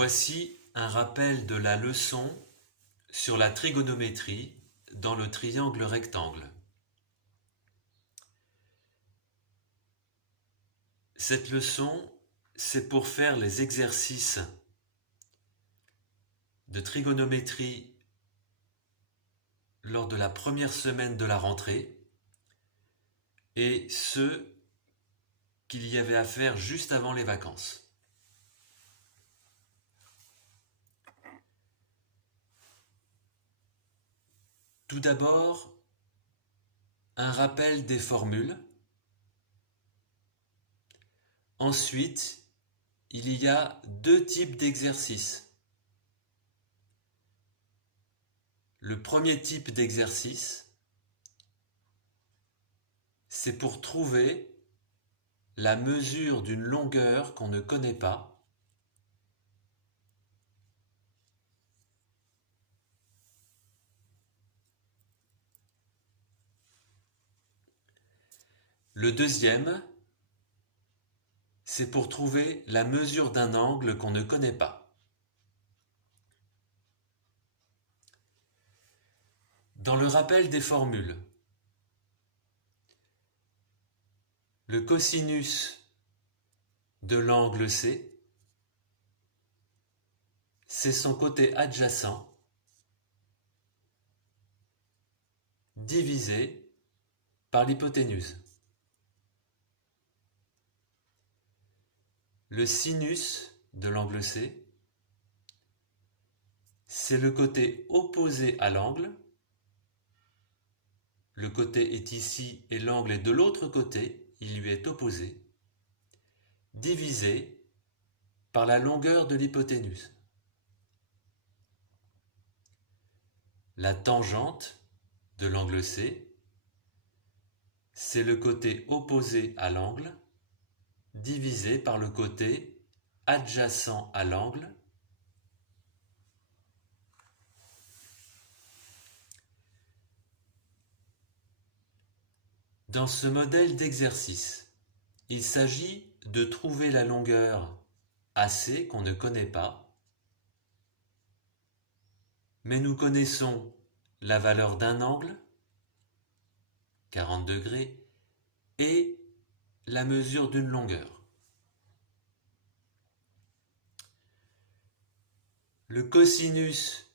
Voici un rappel de la leçon sur la trigonométrie dans le triangle rectangle. Cette leçon, c'est pour faire les exercices de trigonométrie lors de la première semaine de la rentrée et ceux qu'il y avait à faire juste avant les vacances. Tout d'abord, un rappel des formules. Ensuite, il y a deux types d'exercices. Le premier type d'exercice, c'est pour trouver la mesure d'une longueur qu'on ne connaît pas. Le deuxième, c'est pour trouver la mesure d'un angle qu'on ne connaît pas. Dans le rappel des formules, le cosinus de l'angle C, c'est son côté adjacent divisé par l'hypoténuse. Le sinus de l'angle C, c'est le côté opposé à l'angle. Le côté est ici et l'angle est de l'autre côté, il lui est opposé, divisé par la longueur de l'hypoténuse. La tangente de l'angle C, c'est le côté opposé à l'angle, divisé par le côté adjacent à l'angle. Dans ce modèle d'exercice, il s'agit de trouver la longueur AC qu'on ne connaît pas, mais nous connaissons la valeur d'un angle, 40 degrés, et la mesure d'une longueur. Le cosinus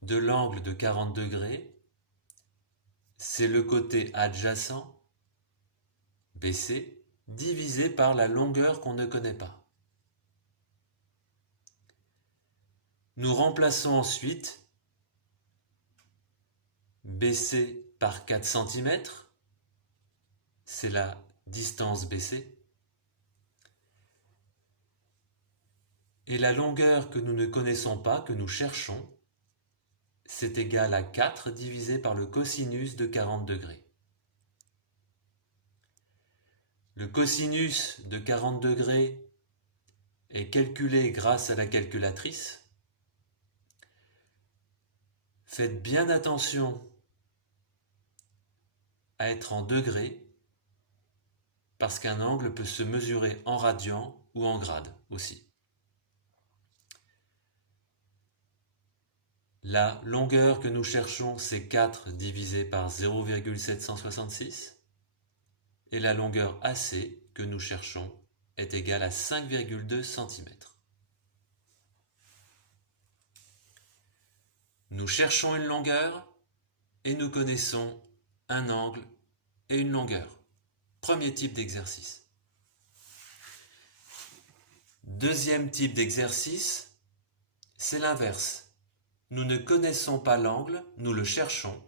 de l'angle de 40 degrés, c'est le côté adjacent, BC, divisé par la longueur qu'on ne connaît pas. Nous remplaçons ensuite BC par 4 cm, c'est la distance BC, et la longueur que nous ne connaissons pas, que nous cherchons, c'est égal à 4 divisé par le cosinus de 40 degrés. Le cosinus de 40 degrés est calculé grâce à la calculatrice. Faites bien attention à être en degrés, parce qu'un angle peut se mesurer en radians ou en grades aussi. La longueur que nous cherchons, c'est 4 divisé par 0,766. Et la longueur AC que nous cherchons est égale à 5,2 cm. Nous cherchons une longueur et nous connaissons un angle et une longueur. Premier type d'exercice. Deuxième type d'exercice, c'est l'inverse. Nous ne connaissons pas l'angle, nous le cherchons,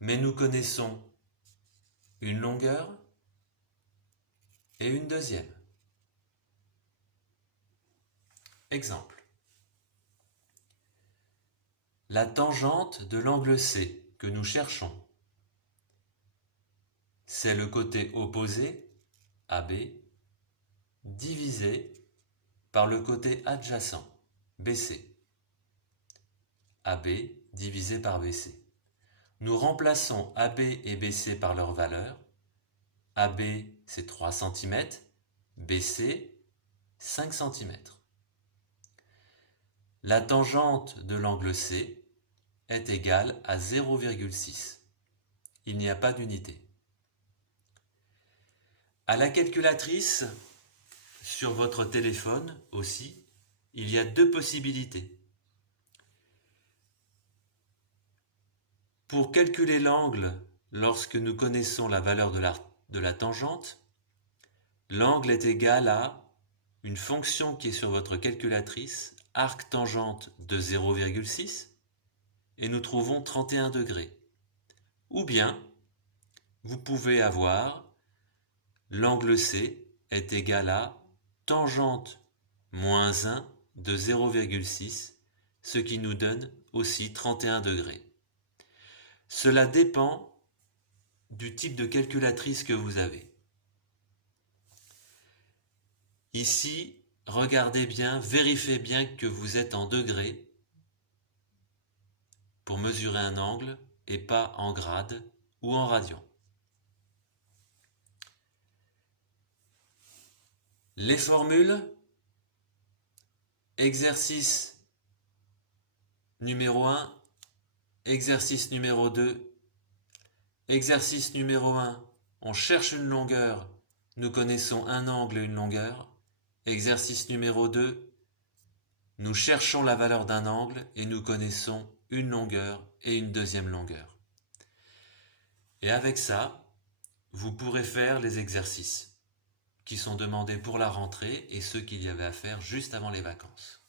mais nous connaissons une longueur et une deuxième. Exemple. La tangente de l'angle C que nous cherchons, c'est le côté opposé, AB, divisé par le côté adjacent, BC. AB divisé par BC. Nous remplaçons AB et BC par leur valeur. AB, c'est 3 cm, BC, 5 cm. la tangente de l'angle C est égale à 0,6. Il n'y a pas d'unité. À la calculatrice, sur votre téléphone aussi, il y a deux possibilités. Pour calculer l'angle, lorsque nous connaissons la valeur de la tangente, l'angle est égal à une fonction qui est sur votre calculatrice, arc-tangente de 0,6, et nous trouvons 31 degrés. Ou bien, vous pouvez avoir l'angle C est égal à tangente moins 1 de 0,6, ce qui nous donne aussi 31 degrés. Cela dépend du type de calculatrice que vous avez. Ici, regardez bien, vérifiez bien que vous êtes en degrés pour mesurer un angle et pas en grade ou en radian. Les formules, exercice numéro 1, exercice numéro 2. Exercice numéro 1, on cherche une longueur, nous connaissons un angle et une longueur. Exercice numéro 2, nous cherchons la valeur d'un angle et nous connaissons une longueur et une deuxième longueur. Et avec ça, vous pourrez faire les exercices qui sont demandés pour la rentrée et ceux qu'il y avait à faire juste avant les vacances.